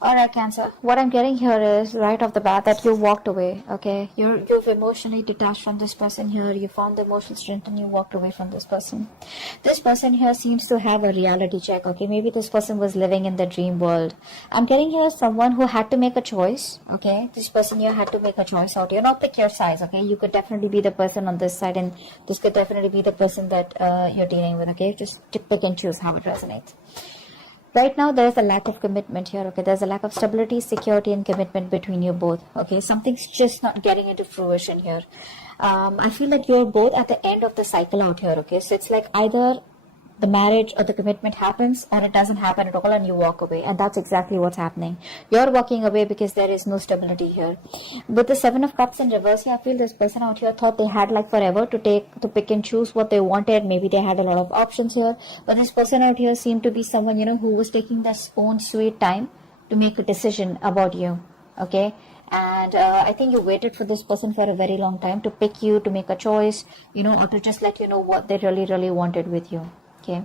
All right, Cancer. What I'm getting here is right off the bat that you walked away. Okay, you've emotionally detached from this person here. You found the emotional strength and you walked away from this person. This person here seems to have a reality check. Okay, maybe this person was living in the dream world. I'm getting here someone who had to make a choice. Okay, this person here had to make a choice out here. Not pick your sides. Okay, you could definitely be the person on this side, and this could definitely be the person that you're dealing with. Okay, just pick and choose how it resonates. Right now, there is a lack of commitment here, okay? There's a lack of stability, security, and commitment between you both, okay? Something's just not getting into fruition here. I feel like you're both at the end of the cycle out here, okay? So it's like either the marriage or the commitment happens or it doesn't happen at all and you walk away. And that's exactly what's happening. You're walking away because there is no stability here. With the Seven of Cups in reverse, I feel this person out here thought they had like forever to pick and choose what they wanted. Maybe they had a lot of options here. But this person out here seemed to be someone, who was taking their own sweet time to make a decision about you. Okay? And I think you waited for this person for a very long time to pick you, to make a choice, or to just let you know what they really, really wanted with you. Okay,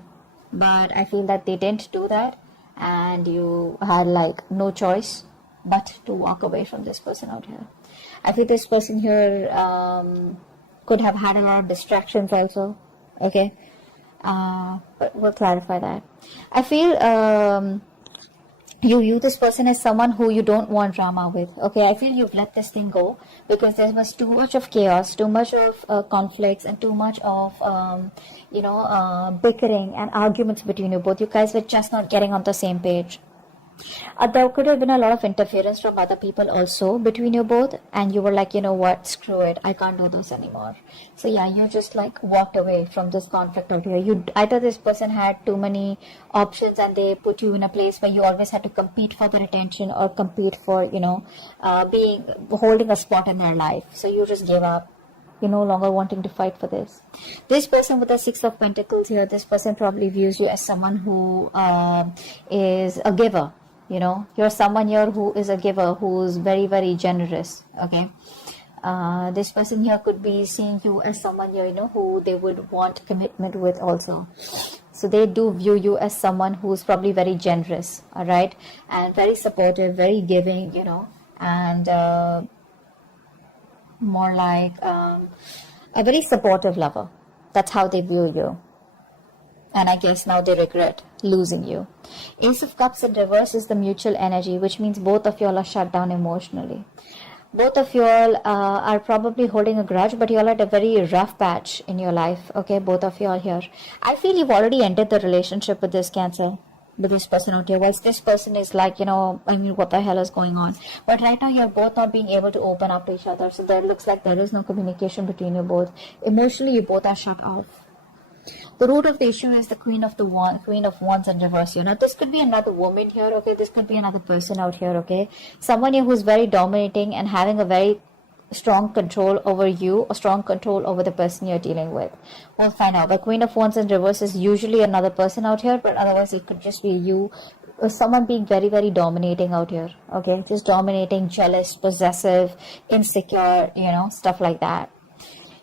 but I feel that they didn't do that and you had like no choice but to walk away from this person out here. I feel this person here could have had a lot of distractions also. Okay, but we'll clarify that. I feel you view this person as someone who you don't want drama with. Okay, I feel you've let this thing go because there was too much of chaos, too much of conflicts, and too much of bickering and arguments between you both. You guys were just not getting on the same page. There could have been a lot of interference from other people also between you both, and you were like, you know what, screw it, I can't do this anymore. So yeah, you just like walked away from this conflict out here. Either this person had too many options and they put you in a place where you always had to compete for their attention or compete for holding a spot in their life. So you just gave up. You're no longer wanting to fight for this. This person with the Six of Pentacles here, this person probably views you as someone who is a giver. You're someone here who is a giver, who's very, very generous. Okay. This person here could be seeing you as someone here, who they would want commitment with also. So they do view you as someone who's probably very generous. All right. And very supportive, very giving, and more like a very supportive lover. That's how they view you. And I guess now they regret losing you. Ace of Cups in reverse is the mutual energy, which means both of y'all are shut down emotionally. Both of y'all are probably holding a grudge, but y'all at a very rough patch in your life. Okay, both of y'all here. I feel you've already ended the relationship with this Cancer, with this person out here. Whilst this person is like, what the hell is going on? But right now you're both not being able to open up to each other. So there looks like there is no communication between you both. Emotionally, you both are shut off. The root of the issue is the Queen of Wands in reverse here. Now, this could be another woman here, okay? This could be another person out here, okay? Someone here who's very dominating and having a very strong control over you or strong control over the person you're dealing with. We'll find out. The Queen of Wands in reverse is usually another person out here, but otherwise it could just be you or someone being very, very dominating out here, okay? Just dominating, jealous, possessive, insecure, stuff like that.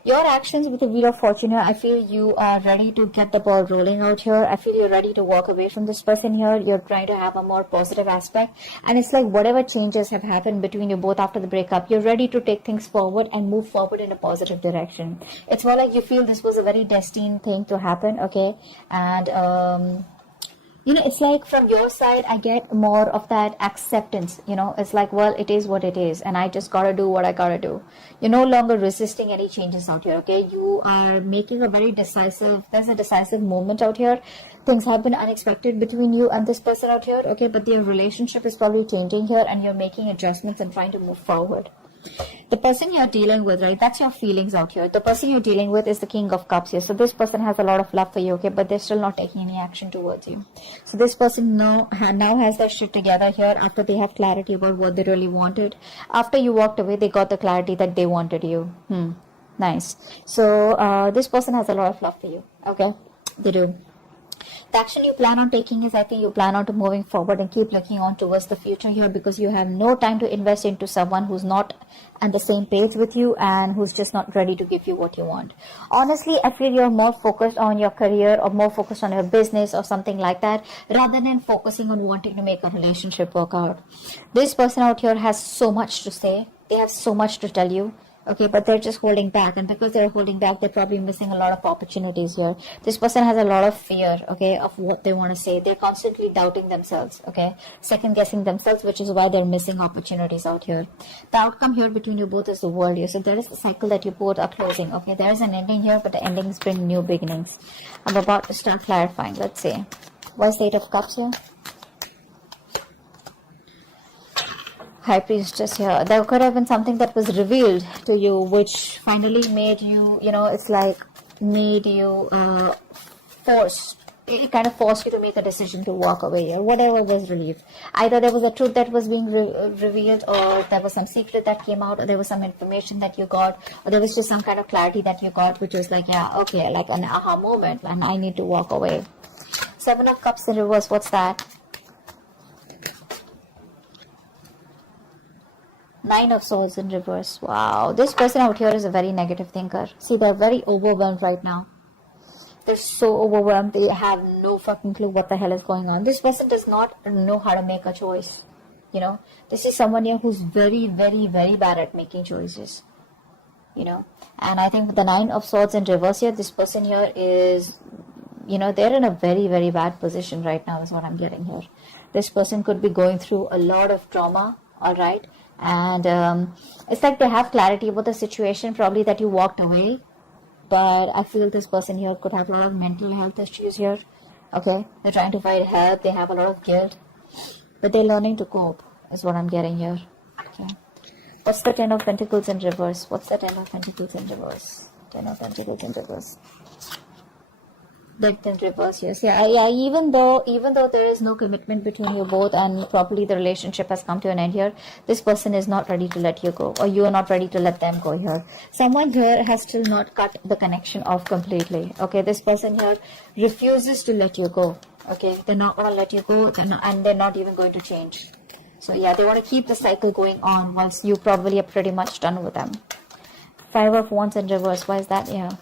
Your actions with the Wheel of Fortune here, I feel you are ready to get the ball rolling out here. I feel you're ready to walk away from this person here. You're trying to have a more positive aspect. And it's like whatever changes have happened between you both after the breakup, you're ready to take things forward and move forward in a positive direction. It's more like you feel this was a very destined thing to happen, okay? And it's like from your side, I get more of that acceptance, it's like, well, it is what it is, and I just gotta do what I gotta do. You're no longer resisting any changes out here, okay? You are making there's a decisive moment out here. Things have been unexpected between you and this person out here, okay? But their relationship is probably changing here, and you're making adjustments and trying to move forward. The person you're dealing with, right, that's your feelings out here. The person you're dealing with is the King of Cups here. So this person has a lot of love for you, okay, but they're still not taking any action towards you. So this person now has their shit together here after they have clarity about what they really wanted. After you walked away, they got the clarity that they wanted you. Nice. So this person has a lot of love for you, okay? They do. The action you plan on taking is, I think you plan on to moving forward and keep looking on towards the future here, because you have no time to invest into someone who's not on the same page with you and who's just not ready to give you what you want. Honestly, I feel you're more focused on your career or more focused on your business or something like that, rather than focusing on wanting to make a relationship work out. This person out here has so much to say. They have so much to tell you. Okay, but they're just holding back, and because they're holding back, they're probably missing a lot of opportunities here. This person has a lot of fear, okay, of what they want to say. They're constantly doubting themselves, okay, second guessing themselves, which is why they're missing opportunities out here. The outcome here between you both is the world here. So there is a cycle that you both are closing, okay. There is an ending here, but the endings bring new beginnings. I'm about to start clarifying. Let's see. What's the Eight of Cups here? High Priestess here. There could have been something that was revealed to you, which finally made you, it's like made you it kind of forced you to make a decision to walk away, or whatever was relieved. Either there was a truth that was being revealed, or there was some secret that came out, or there was some information that you got, or there was just some kind of clarity that you got, which was like, yeah, okay, like an aha moment, and I need to walk away. Seven of Cups in reverse, what's that? Nine of Swords in reverse. Wow, this person out here is a very negative thinker. See, they're very overwhelmed right now. They're so overwhelmed. They have no fucking clue what the hell is going on. This person does not know how to make a choice. This is someone here who's very, very, very bad at making choices. And I think with the Nine of Swords in reverse here, this person here is, they're in a very, very bad position right now, is what I'm getting here. This person could be going through a lot of trauma, all right? And it's like they have clarity about the situation, probably that you walked away. But I feel this person here could have a lot of mental health issues here. Okay, they're trying to find help. They have a lot of guilt, but they're learning to cope, is what I'm getting here. Okay, what's the Ten of Pentacles in reverse? What's the Ten of Pentacles in reverse? Ten of Pentacles in reverse. Death in reverse, yes. Yeah. Even though there is no commitment between you both, and probably the relationship has come to an end here, this person is not ready to let you go, or you are not ready to let them go here. Someone here has still not cut the connection off completely. Okay, this person here refuses to let you go. Okay, they're not going to let you go, and they're not even going to change. So yeah, they want to keep the cycle going on whilst you probably are pretty much done with them. Five of Wands in reverse. Why is that? Yeah.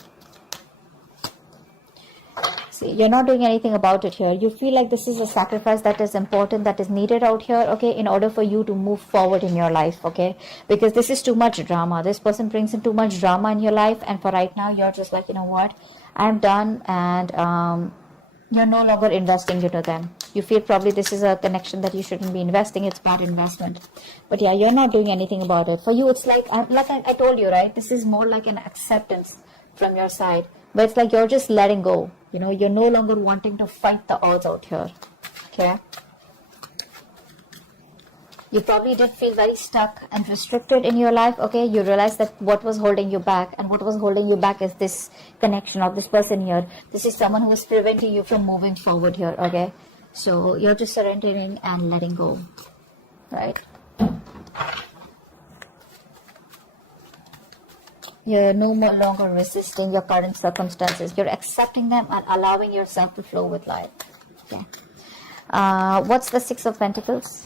See, you're not doing anything about it here. You feel like this is a sacrifice that is important, that is needed out here, okay, in order for you to move forward in your life, okay, because this is too much drama. This person brings in too much drama in your life, and for right now, you're just like, you know what, I'm done, and you're no longer investing into them. You feel probably this is a connection that you shouldn't be investing. It's bad investment. But yeah, you're not doing anything about it. For you, it's like I told you, right, this is more like an acceptance from your side. But it's like you're just letting go. You're no longer wanting to fight the odds out here. Okay. You probably did feel very stuck and restricted in your life. Okay. You realize that what was holding you back, and what was holding you back is this connection of this person here. This is someone who is preventing you from moving forward here. Okay. So you're just surrendering and letting go. Right. You're no longer resisting your current circumstances. You're accepting them and allowing yourself to flow with life. Okay. What's the Six of Pentacles?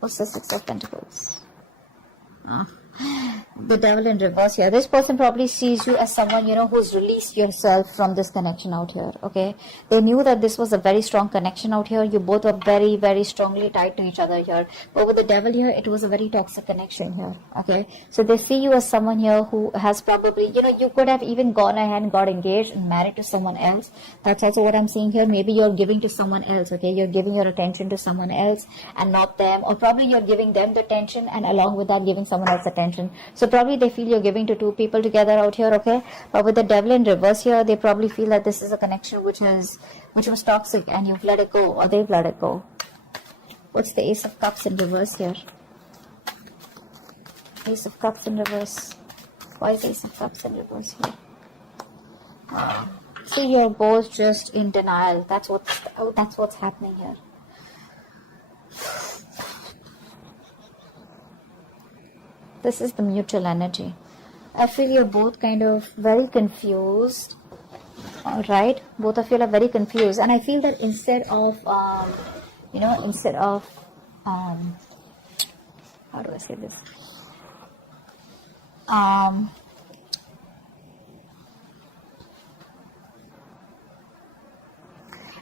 What's the Six of Pentacles? The Devil in reverse here. This person probably sees you as someone, who's released yourself from this connection out here. Okay. They knew that this was a very strong connection out here. You both were very, very strongly tied to each other here. But with the Devil here, it was a very toxic connection here. Okay. So they see you as someone here who has probably, you could have even gone ahead and got engaged and married to someone else. That's also what I'm seeing here. Maybe you're giving to someone else. Okay. You're giving your attention to someone else and not them. Or probably you're giving them the attention, and along with that, giving someone else attention. So probably they feel you're giving to two people together out here, okay? But with the Devil in reverse here, they probably feel that this is a connection which was toxic, and you've let it go, or they've let it go. What's the Ace of Cups in reverse here? Ace of Cups in reverse. Why is Ace of Cups in reverse here? See, you're both just in denial. That's what's happening here. This is the mutual energy. I feel you're both kind of very confused. All right, both of you are very confused, and I feel that instead of how do I say this?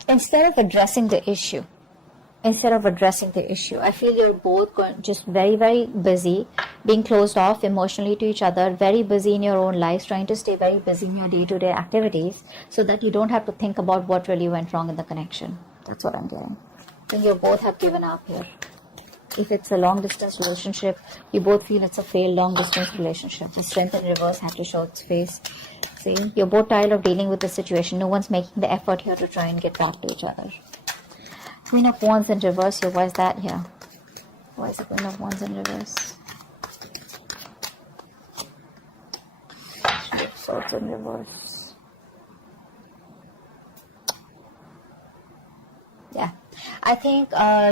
Instead of addressing the issue, I feel you're both just very, very busy, being closed off emotionally to each other, very busy in your own lives, trying to stay very busy in your day-to-day activities so that you don't have to think about what really went wrong in the connection. That's what I'm getting. I think you both have given up here. If it's a long-distance relationship, you both feel it's a failed long-distance relationship. The strength in reverse had to show its face. See, you're both tired of dealing with the situation. No one's making the effort here to try and get back to each other. Queen of Wands in reverse here. Why is that here? Why is the Queen of Wands in reverse? Three of Swords in reverse. Yeah. I think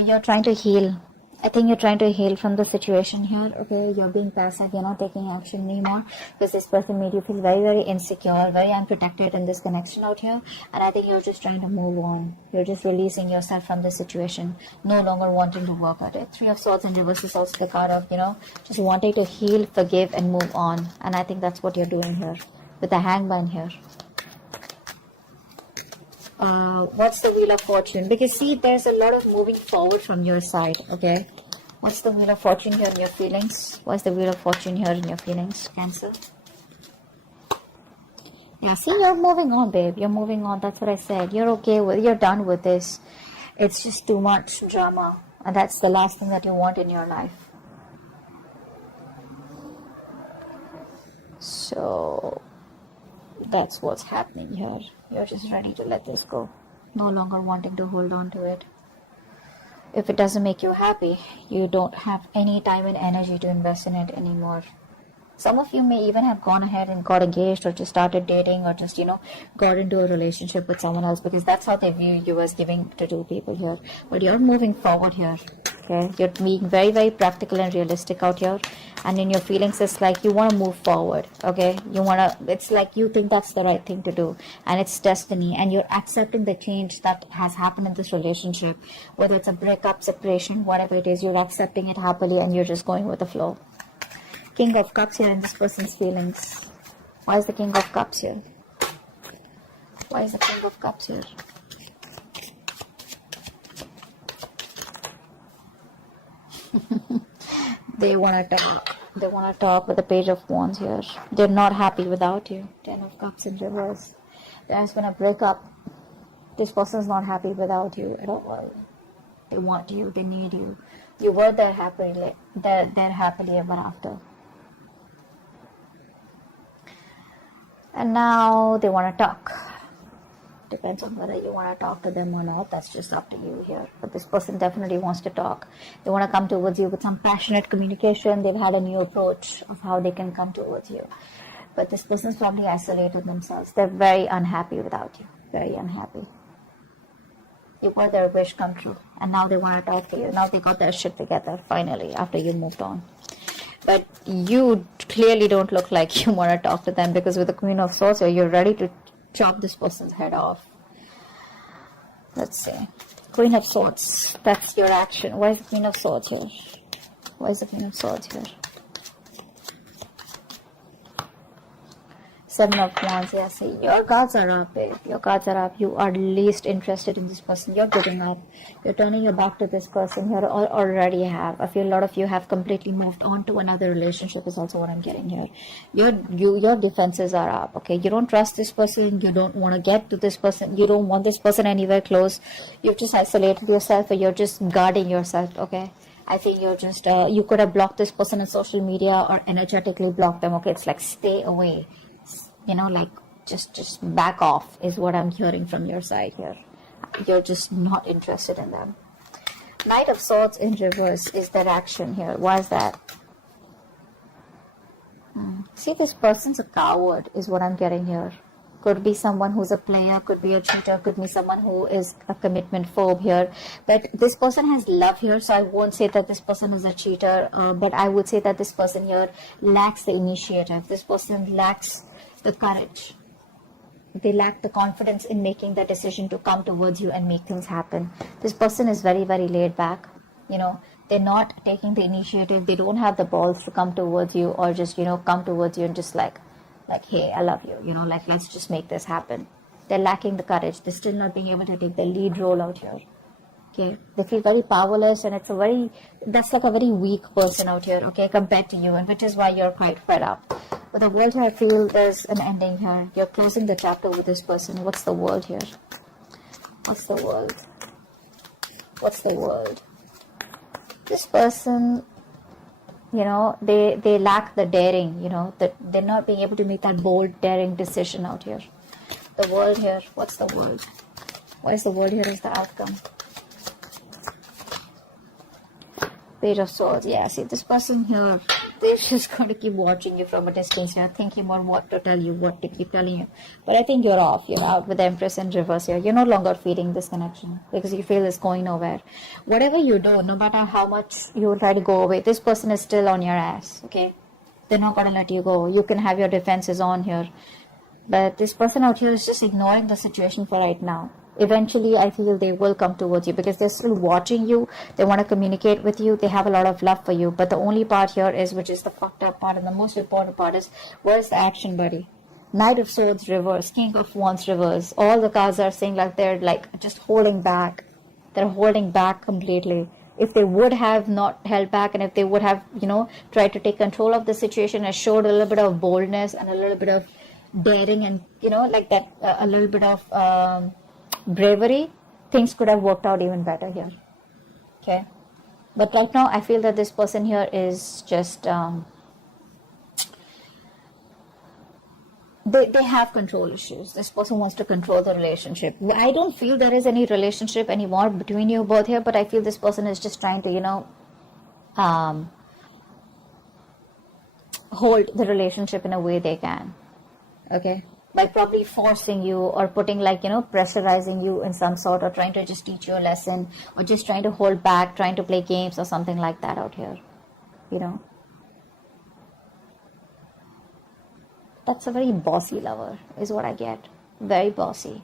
you're trying to heal. I think you're trying to heal from the situation here. Okay, you're being passive. You're not taking action anymore because this person made you feel very, very insecure, very unprotected in this connection out here. And I think you're just trying to move on. You're just releasing yourself from the situation, no longer wanting to work at it. Three of Swords in reverse is also the card of, just wanting to heal, forgive, and move on. And I think that's what you're doing here with the Hangman here. What's the Wheel of Fortune? Because see, there's a lot of moving forward from your side. Okay, what's the Wheel of Fortune here in your feelings? What's the Wheel of Fortune here in your feelings, Cancer? Yeah, see, you're moving on, babe. You're moving on. That's what I said. You're okay with, you're done with this. It's just too much drama, and that's the last thing that you want in your life. So that's what's happening here. You're just ready to let this go, no longer wanting to hold on to it. If it doesn't make you happy, you don't have any time and energy to invest in it anymore. Some of you may even have gone ahead and got engaged or just started dating or just, got into a relationship with someone else because that's how they view you as giving to two people here. But you're moving forward here, okay? You're being very, very practical and realistic out here. And in your feelings, it's like you want to move forward, okay? It's like you think that's the right thing to do. And it's destiny. And you're accepting the change that has happened in this relationship. Whether it's a breakup, separation, whatever it is, you're accepting it happily and you're just going with the flow. King of Cups here in this person's feelings. Why is the King of Cups here? Why is the King of Cups here? They want to talk. They want to talk with the Page of Wands here. They're not happy without you. Ten of Cups in reverse. There's been a breakup. This person's not happy without you at all. They want you. They need you. You were there happily. They're happily ever after. And now they want to talk. Depends on whether you want to talk to them or not. That's just up to you here. But this person definitely wants to talk. They want to come towards you with some passionate communication. They've had a new approach of how they can come towards you. But this person's probably isolated themselves. They're very unhappy without you. Very unhappy. You were their wish come true. And now they want to talk to you. Now they got their shit together finally after you moved on. But you clearly don't look like you want to talk to them because with the Queen of Swords here, you're ready to chop this person's head off. Let's see. Queen of Swords. That's your action. Why is the Queen of Swords here? Why is the Queen of Swords here? Seven of Wands. Yeah, see, your cards are up, babe. Your cards are up. You are least interested in this person. You're giving up. You're turning your back to this person here, or already have. I feel a lot of you have completely moved on to another relationship is also what I'm getting here. Your defenses are up, okay? You don't trust this person. You don't want to get to this person. You don't want this person anywhere close. You've just isolated yourself or you're just guarding yourself, okay? I think you're just, you could have blocked this person on social media or energetically blocked them, okay? It's like stay away. Like just back off is what I'm hearing from your side here. You're just not interested in them. Knight of Swords in reverse is their action here. Why is that? See, this person's a coward is what I'm getting here. Could be someone who's a player, could be a cheater, could be someone who is a commitment phobe here. But this person has love here, so I won't say that this person is a cheater, but I would say that this person here lacks the initiative. This person lacks the courage. they lack the confidence in making the decision to come towards you and make things happen. This person is very, very laid back. They're not taking the initiative. They don't have the balls to come towards you, or just come towards you and just like, hey, I love you, like, let's just make this happen. They're lacking the courage. They're still not being able to take the lead role out here. Okay, they feel very powerless, and that's like a very weak person out here, okay, compared to you, and which is why you're quite fed up. But the world here, I feel there's an ending here. You're closing the chapter with this person. What's the world here? What's the world? What's the world? This person, they lack the daring, that they're not being able to make that bold, daring decision out here. The world here, what's the world? Why is the world here as the outcome? Page of Swords. Yeah, see, this person here, they're just going to keep watching you from a distance here, thinking about what to tell you, what to keep telling you. But I think you're off. You're out with the Empress in reverse here. You're no longer feeding this connection because you feel it's going nowhere. Whatever you do, no matter how much you will try to go away, this person is still on your ass, okay? They're not going to let you go. You can have your defenses on here. But this person out here is just ignoring the situation for right now. Eventually, I feel they will come towards you because they're still watching you. They want to communicate with you. They have a lot of love for you. But the only part here is, which is the fucked up part and the most important part, is where's the action, buddy? Knight of Swords reverse, King of Wands reverse. All the cards are saying like they're like just holding back. They're holding back completely. If they would have not held back, and if they would have, tried to take control of the situation and showed a little bit of boldness and a little bit of daring and, like that, a little bit of bravery, things could have worked out even better here. Okay, but right now I feel that this person here is just they have control issues. This person wants to control the relationship. I don't feel there is any relationship anymore between you both here, but I feel this person is just trying to hold the relationship in a way they can. Okay, by probably forcing you or putting pressurizing you in some sort, or trying to just teach you a lesson, or just trying to hold back, trying to play games or something like that out here. That's a very bossy lover is what I get. Very bossy.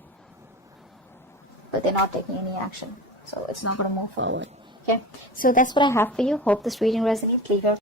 But they're not taking any action, so it's not going to move forward. Okay, so that's what I have for you. Hope this reading resonates. Leave your